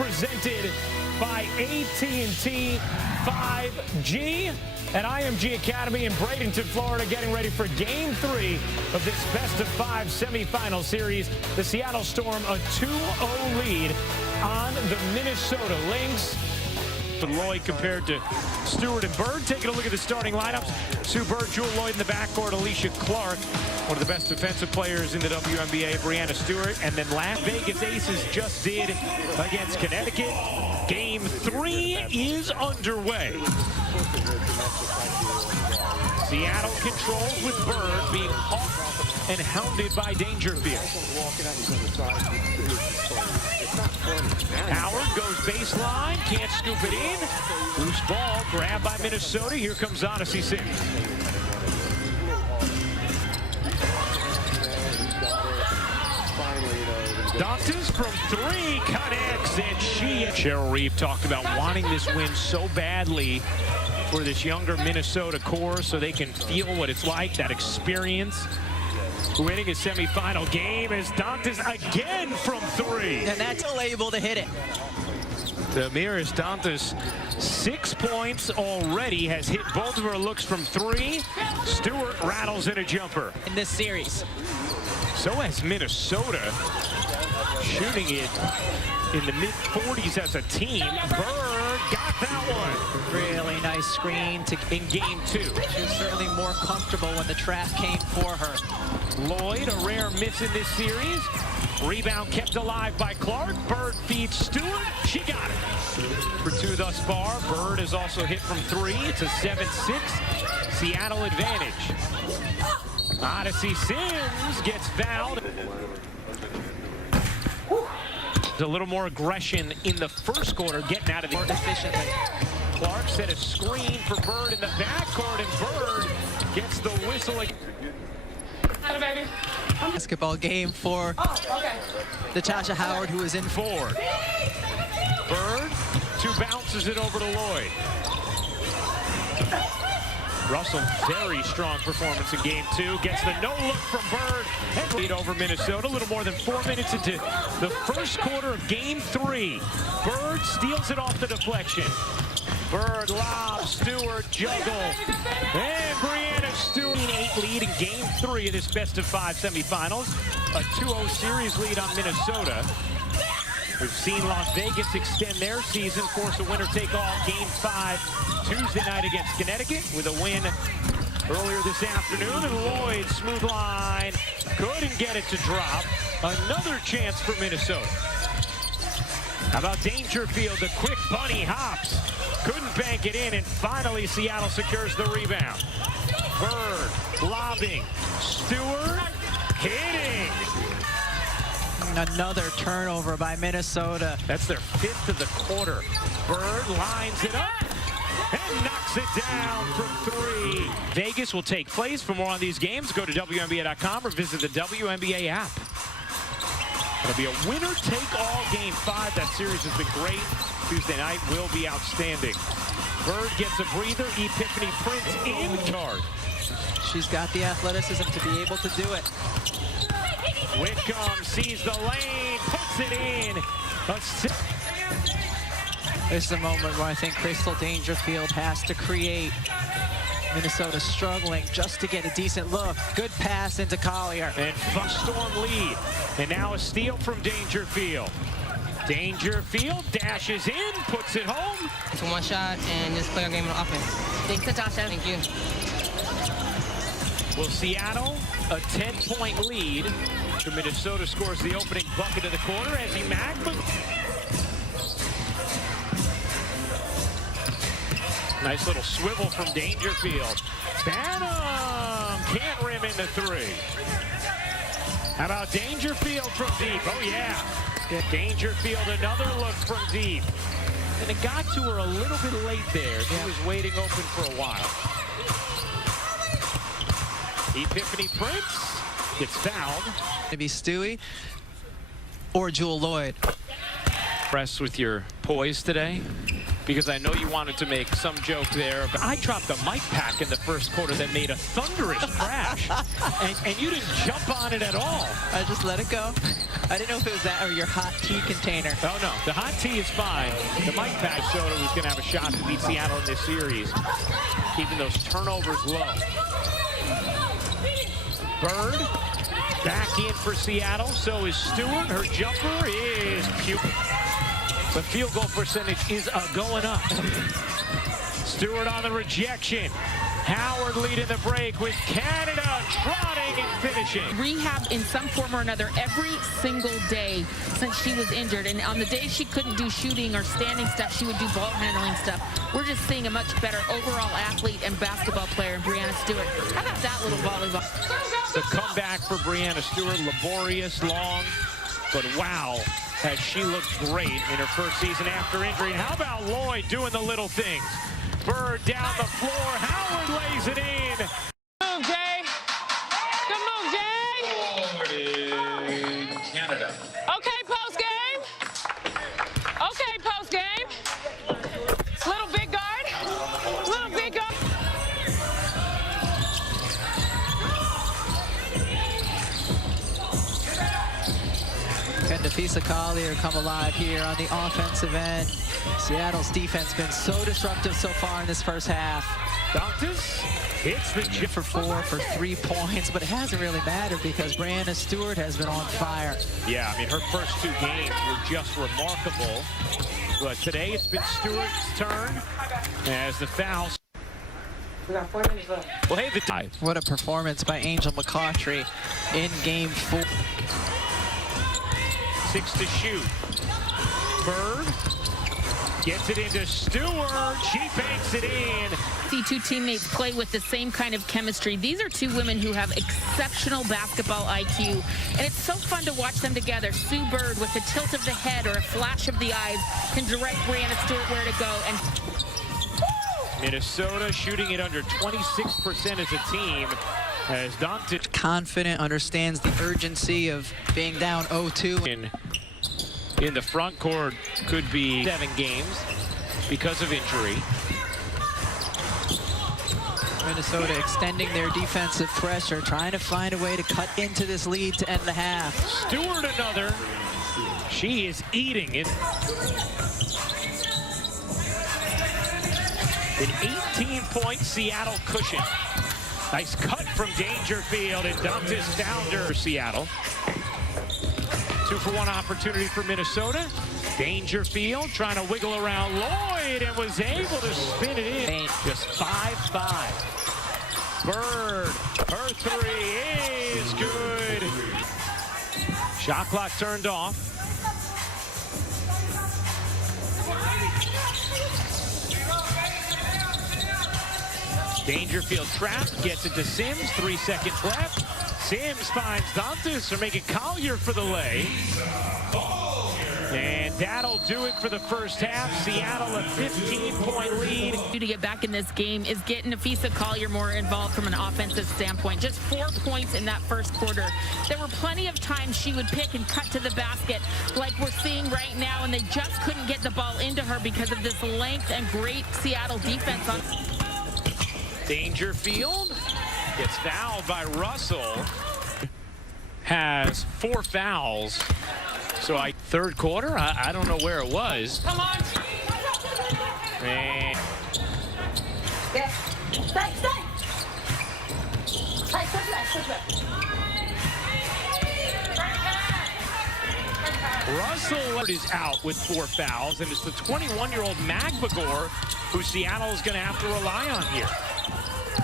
presented by AT&T 5G at IMG Academy in Bradenton, Florida, getting ready for Game 3 of this best-of-5 semifinal series. The Seattle Storm a 2-0 lead on the Minnesota Lynx. Lloyd compared to Stewart and Bird. Taking a look at the starting lineups. Sue Bird, Jewel Lloyd in the backcourt, Alicia Clark, one of the best defensive players in the WNBA, Brianna Stewart. And then last Vegas Aces just did against Connecticut. Game 3 is underway. Seattle controls with Bird being hawked and hounded by Dangerfield. Howard goes baseline, can't scoop it in. Loose ball, grabbed by Minnesota. Here comes Odyssey Sims. Dantas from 3 connects, and Cheryl Reeve talked about wanting this win so badly for this younger Minnesota core so they can feel what it's like, that experience. Winning a semifinal game is Dantas again from 3. And that's still able to hit it. Damiris Dantas, 6 points already, has hit both of her looks from 3. Stewart rattles in a jumper. In this series. So has Minnesota, shooting it in the mid-40s as a team. Bird got that one. Really nice screen in Game 2. She was certainly more comfortable when the trap came for her. Lloyd, a rare miss in this series. Rebound kept alive by Clark. Bird feeds Stewart. She got it. For 2 thus far. Bird has also hit from 3. It's a 7-6 Seattle advantage. Odyssey Sims gets fouled. A little more aggression in the first quarter, getting out of the efficiently. Clark set a screen for Bird in the backcourt, and Bird gets the whistle. Baby. Basketball game for Natasha Howard, who is in forward. Bird, 2 bounces it over to Lloyd. Russell, very strong performance in Game 2. Gets the no-look from Bird and lead over Minnesota. A little more than 4 minutes into the first quarter of Game 3. Bird steals it off the deflection. Bird, lob, Stewart, juggle. And Brianna Stewart, 8 lead in Game 3 of this best-of-5 semifinals. A 2-0 series lead on Minnesota. We've seen Las Vegas extend their season, force a winner-take-all Game 5 Tuesday night against Connecticut with a win earlier this afternoon. And Lloyd, smooth line, couldn't get it to drop. Another chance for Minnesota. How about Dangerfield, the quick bunny hops. Couldn't bank it in, and finally Seattle secures the rebound. Bird, lobbing. Stewart, hitting. Another turnover by Minnesota. That's their 5th of the quarter. Bird lines it up and knocks it down from 3. Vegas will take place. For more on these games, go to WNBA.com or visit the WNBA app. It'll be a winner-take-all Game 5. That series has been great. Tuesday night will be outstanding. Bird gets a breather. Epiphany Prince in charge. She's got the athleticism to be able to do it. Whitcomb sees the lane, puts it in. This is a moment where I think Crystal Dangerfield has to create. Minnesota struggling just to get a decent look. Good pass into Collier. And Storm lead. And now a steal from Dangerfield. Dangerfield dashes in, puts it home. It's a 1 shot and just play our game on offense. Thanks, Natasha. Thank you. Well, Seattle, a 10-point lead. Minnesota scores the opening bucket of the quarter as he Magma. Nice little swivel from Dangerfield. Banham can't rim into 3. How about Dangerfield from deep? Oh, yeah. Dangerfield, another look from deep. And it got to her a little bit late there. She was waiting open for a while. Epiphany Prince gets fouled. Maybe Stewie or Jewel Lloyd. Impressed with your poise today? because I know you wanted to make some joke there, but I dropped a mic pack in the first quarter that made a thunderous crash, and you didn't jump on it at all. I just let it go. I didn't know if it was that or your hot tea container. Oh, no. The hot tea is fine. The mic pack showed it was going to have a shot to beat Seattle in this series, keeping those turnovers low. Bird back in for Seattle. So is Stewart. Her jumper is cute. The field goal percentage is going up. Stewart on the rejection. Howard leading the break with Canada trotting and finishing. Rehab in some form or another every single day since she was injured. And on the days she couldn't do shooting or standing stuff, she would do ball handling stuff. We're just seeing a much better overall athlete and basketball player in Breanna Stewart. How about that little volleyball? The comeback for Breanna Stewart, laborious, long, but wow, has she looked great in her first season after injury. And how about Lloyd doing the little things? Bird down the floor. Howard lays it in. Good move, Jay. Good move, Jay. Forward in Canada. Okay, post game. Okay, post game. Little big guard. Little big guard. Can Nafisa Collier come alive here on the offensive end? Seattle's defense been so disruptive so far in this first half. Doctus hits the chip For 3 points, but it hasn't really mattered because Breanna Stewart has been on fire. Yeah, I mean, her first 2 games were just remarkable. But today it's been Stewart's turn as the fouls. We got 4 minutes left. Well, hey, the tie. What a performance by Angel McCautry in game 4. 6 to shoot. Bird gets it into Stewart. She banks it in. See 2 teammates play with the same kind of chemistry. These are 2 women who have exceptional basketball IQ, and it's so fun to watch them together. Sue Bird, with a tilt of the head or a flash of the eyes, can direct Breanna Stewart where to go. And Minnesota shooting it under 26% as a team. As Dante Confident, understands the urgency of being down 0-2. in the front court could be 7 games because of injury. Minnesota extending their defensive pressure, trying to find a way to cut into this lead to end the half. Stewart another. She is eating it. An 18-point Seattle cushion. Nice cut from Dangerfield, and Dantas found her. Seattle. 2-for-1 opportunity for Minnesota. Dangerfield trying to wiggle around Lloyd and was able to spin it in. Just 5-5. Bird, her 3 is good. Shot clock turned off. Dangerfield trapped, gets it to Sims, 3 seconds left. Sims finds Dantas, they're making Collier for the lay. And that'll do it for the first half. Seattle a 15-point lead. to get back in this game is get Nafisa Collier more involved from an offensive standpoint. Just 4 points in that first quarter. There were plenty of times she would pick and cut to the basket like we're seeing right now, and they just couldn't get the ball into her because of this length and great Seattle defense. On Dangerfield gets fouled by Russell. Has 4 fouls. So third quarter, I don't know where it was. Come on. And Russell is out with 4 fouls, and it's the 21-year-old Magbagor who Seattle is going to have to rely on here.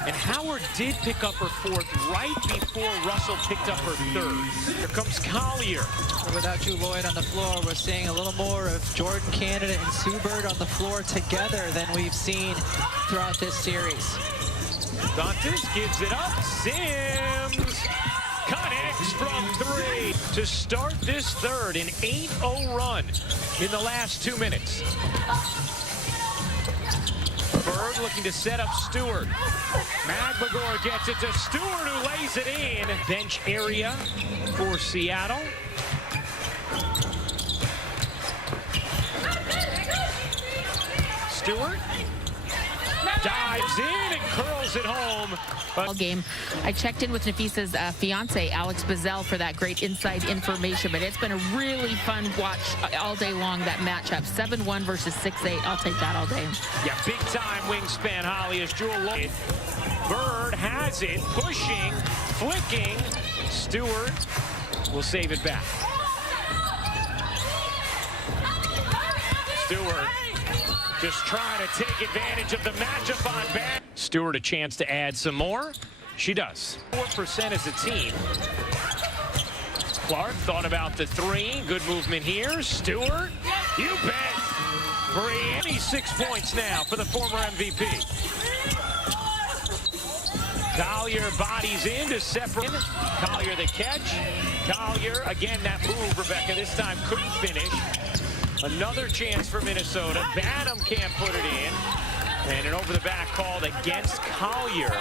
And Howard did pick up her 4th right before Russell picked up her 3rd. Here comes Collier. Without Drew Lloyd on the floor, we're seeing a little more of Jordan Canada and Sue Bird on the floor together than we've seen throughout this series. Dantas gives it up. Sims connects from 3 to start this third. An 8-0 run in the last 2 minutes. Bird looking to set up Stewart. Magbagor gets it to Stewart, who lays it in. Bench area for Seattle. Stewart dives in and curls it home. All game. I checked in with Nafisa's fiance, Alex Bazell, for that great inside information, but it's been a really fun watch all day long, that matchup. 7-1 versus 6-8. I'll take that all day. Yeah, big time wingspan, Holly, as Jewel Lloyd. Bird has it, pushing, flicking. Stewart will save it back. Stewart just trying to take advantage of the matchup on back. Stewart a chance to add some more. She does. 4% as a team. Clark thought about the three. Good movement here. Stewart, you bet. Brianne, 6 points now for the former MVP. Collier bodies in to separate. Collier the catch. Collier, again, that move, Rebecca, this time couldn't finish. Another chance for Minnesota. Banham can't put it in. And an over-the-back called against Collier.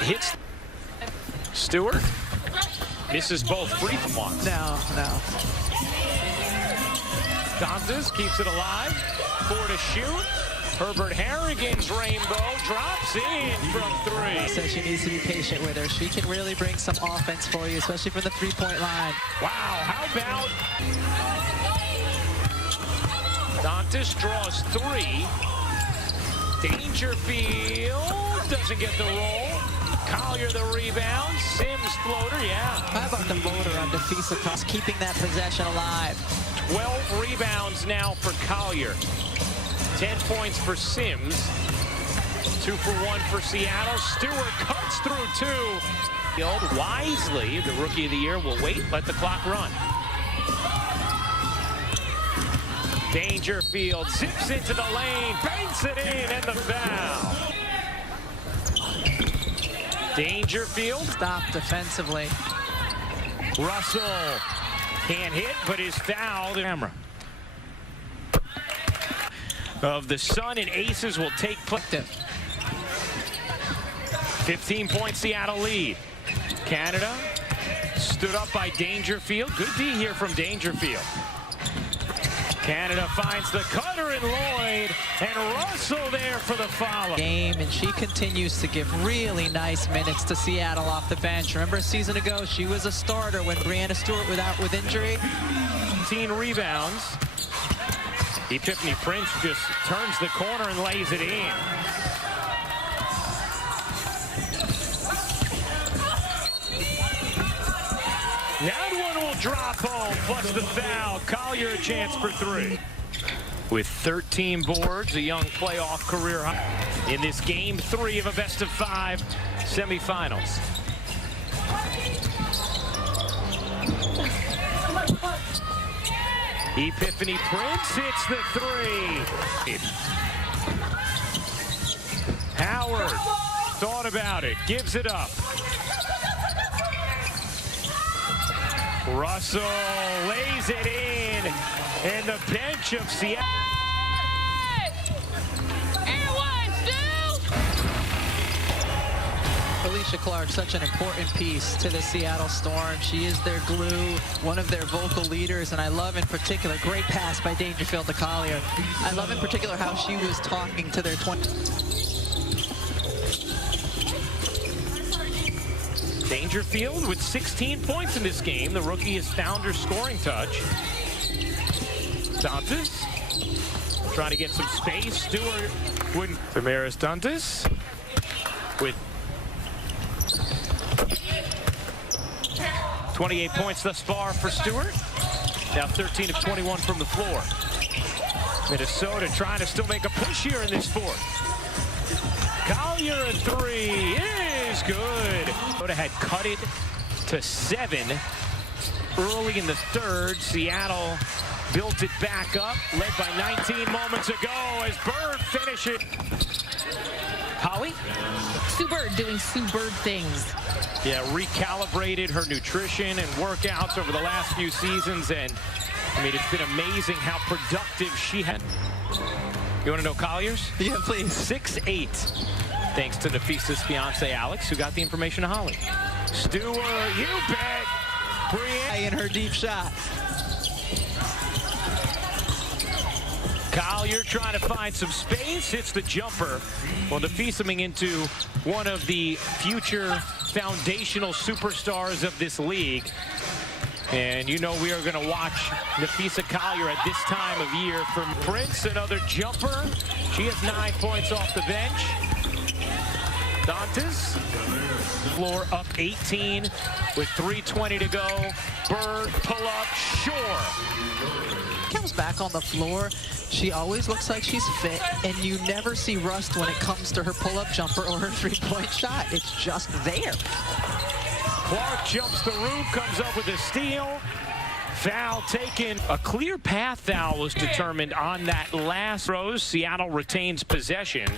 Hits Stewart. Misses both free from one. No. Dantas keeps it alive. 4 to shoot. Herbert Harrigan's rainbow drops in from 3. So she needs to be patient with her. She can really bring some offense for you, especially from the three-point line. Wow, how about Dantas draws 3. Dangerfield doesn't get the roll. Collier the rebound. Sims floater, yeah. How about the floater on Nafisa, keeping that possession alive? 12 rebounds now for Collier. 10 points for Sims. 2 for 1 for Seattle. Stewart cuts through 2. Wisely, the rookie of the year, will wait, let the clock run. Dangerfield zips into the lane, banks it in, and the foul. Dangerfield. Stop defensively. Russell can't hit, but is fouled. Camera of the Sun and Aces will take place. 15-point Seattle lead. Canada stood up by Dangerfield. Good D here from Dangerfield. Canada finds the cutter in Lloyd, and Russell there for the follow. Game, and she continues to give really nice minutes to Seattle off the bench. Remember a season ago, she was a starter when Brianna Stewart was out with injury. 15 rebounds. Epiphany Prince just turns the corner and lays it in. That one will drop home, plus the foul. Collier a chance for 3. With 13 boards, a young playoff career high in this game 3 of a best-of-5 semifinals. Epiphany Prince hits the 3. Howard thought about it, gives it up. Russell lays it in, and the bench of Seattle. Alicia Clark, such an important piece to the Seattle Storm. She is their glue, one of their vocal leaders, and I love in particular, great pass by Dangerfield to Collier. I love in particular how she was talking to their 20. Dangerfield with 16 points in this game. The rookie has found her scoring touch. Dantas trying to get some space. Stewart wouldn't. Damaris Dantas with 28 points thus far for Stewart. Now 13 of 21 from the floor. Minnesota trying to still make a push here in this 4th. Collier a 3 is good. Minnesota had cut it to 7 early in the 3rd. Seattle built it back up, led by 19 moments ago as Bird finishes. Holly? Sue Bird doing Sue Bird things. Yeah, recalibrated her nutrition and workouts over the last few seasons, and I mean, it's been amazing how productive she had. You want to know Collier's? Yeah, please. 6'8", thanks to Nafisa's fiance, Alex, who got the information to Holly. Stewart, you bet. Brianne In her deep shot. Collier trying to find some space, hits the jumper. Well, Nafisa into one of the future foundational superstars of this league. And you know we are going to watch Nafisa Collier at this time of year from Prince. Another jumper. She has 9 points off the bench. Dantes, floor up 18 with 3:20 to go. Bird, pull up, sure. Comes back on the floor. She always looks like she's fit, and you never see rust when it comes to her pull-up jumper or her three-point shot. It's just there. Clark jumps the roof, comes up with a steal. Foul taken. A clear path foul was determined on that last throw. Seattle retains possession.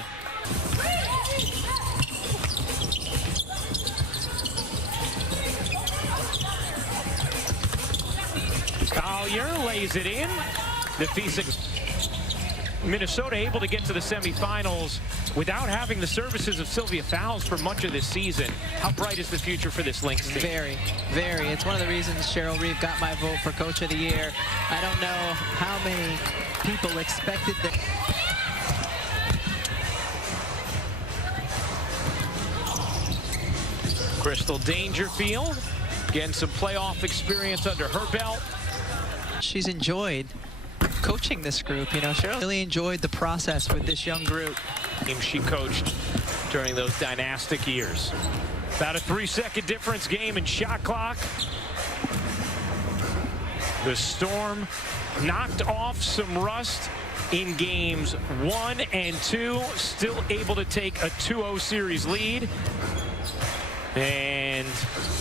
Collier lays it in. Nafisa. Minnesota able to get to the semifinals without having the services of Sylvia Fowles for much of this season. How bright is the future for this Lynx team? Very, very. It's one of the reasons Cheryl Reeve got my vote for Coach of the Year. I don't know how many people expected that. Crystal Dangerfield getting some playoff experience under her belt. She's enjoyed coaching this group. You know, Cheryl really enjoyed the process with this young group. She coached during those dynastic years. About a 3-second difference game in shot clock. The Storm knocked off some rust in games 1 and 2, still able to take a 2-0 series lead. And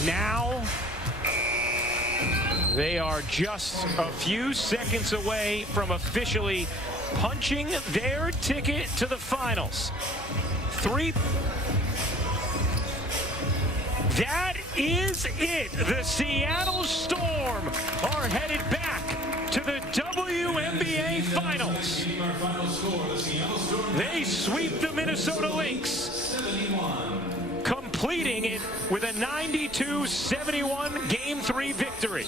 now they are just a few seconds away from officially punching their ticket to the finals. That is it. The Seattle Storm are headed back to the WNBA Finals. They sweep the Minnesota Lynx, completing it with a 92-71 Game 3 victory.